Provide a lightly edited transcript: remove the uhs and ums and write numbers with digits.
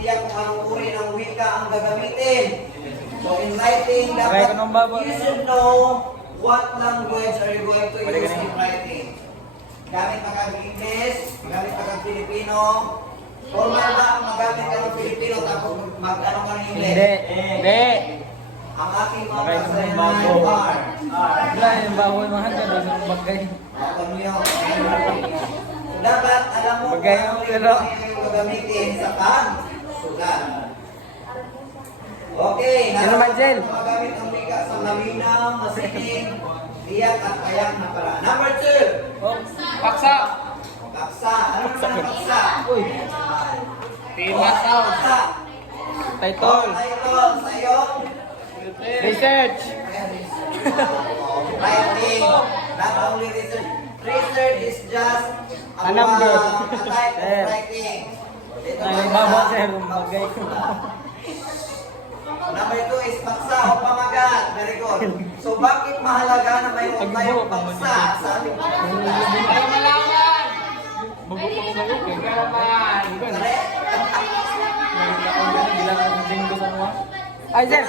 tiyak kung anong uri ng wika ang gagamitin. So in writing, dapat you should know what language are you going to use in writing. Gamit pa kang English, gamit pa kang Filipino. Formal ba ang magamit ka ng Filipino tapos mag-ano ka ng English? Hindi. Ang aking mga kasayahan Wala yung baboy mga handa doon sa bagay. Dapat alam mo Bagay kung yung ano pero. yung gagamitin sa pagsulat. Okay, Ano naman, Jel? magamit ang wika sa malinaw, masining, tiyak at kayak na para. Number 2. Paksa. Paksa. Ano naman ang paksa? Uy. Timas daw. Paksa. Title. Title sa'yo. Research. Writing. Not only research. Research is just A number. a type of writing. Ito Ay, tayo baba, sa sir. Bagay. Number 2 is paksa o pamagat. Very good. So bakit mahalaga na mayroon tayong paksa sa ating pagsulat? Bago pa ko kayo. Kaya naman. Correct? Bilang ang jinggo sa mga. Ay, sir.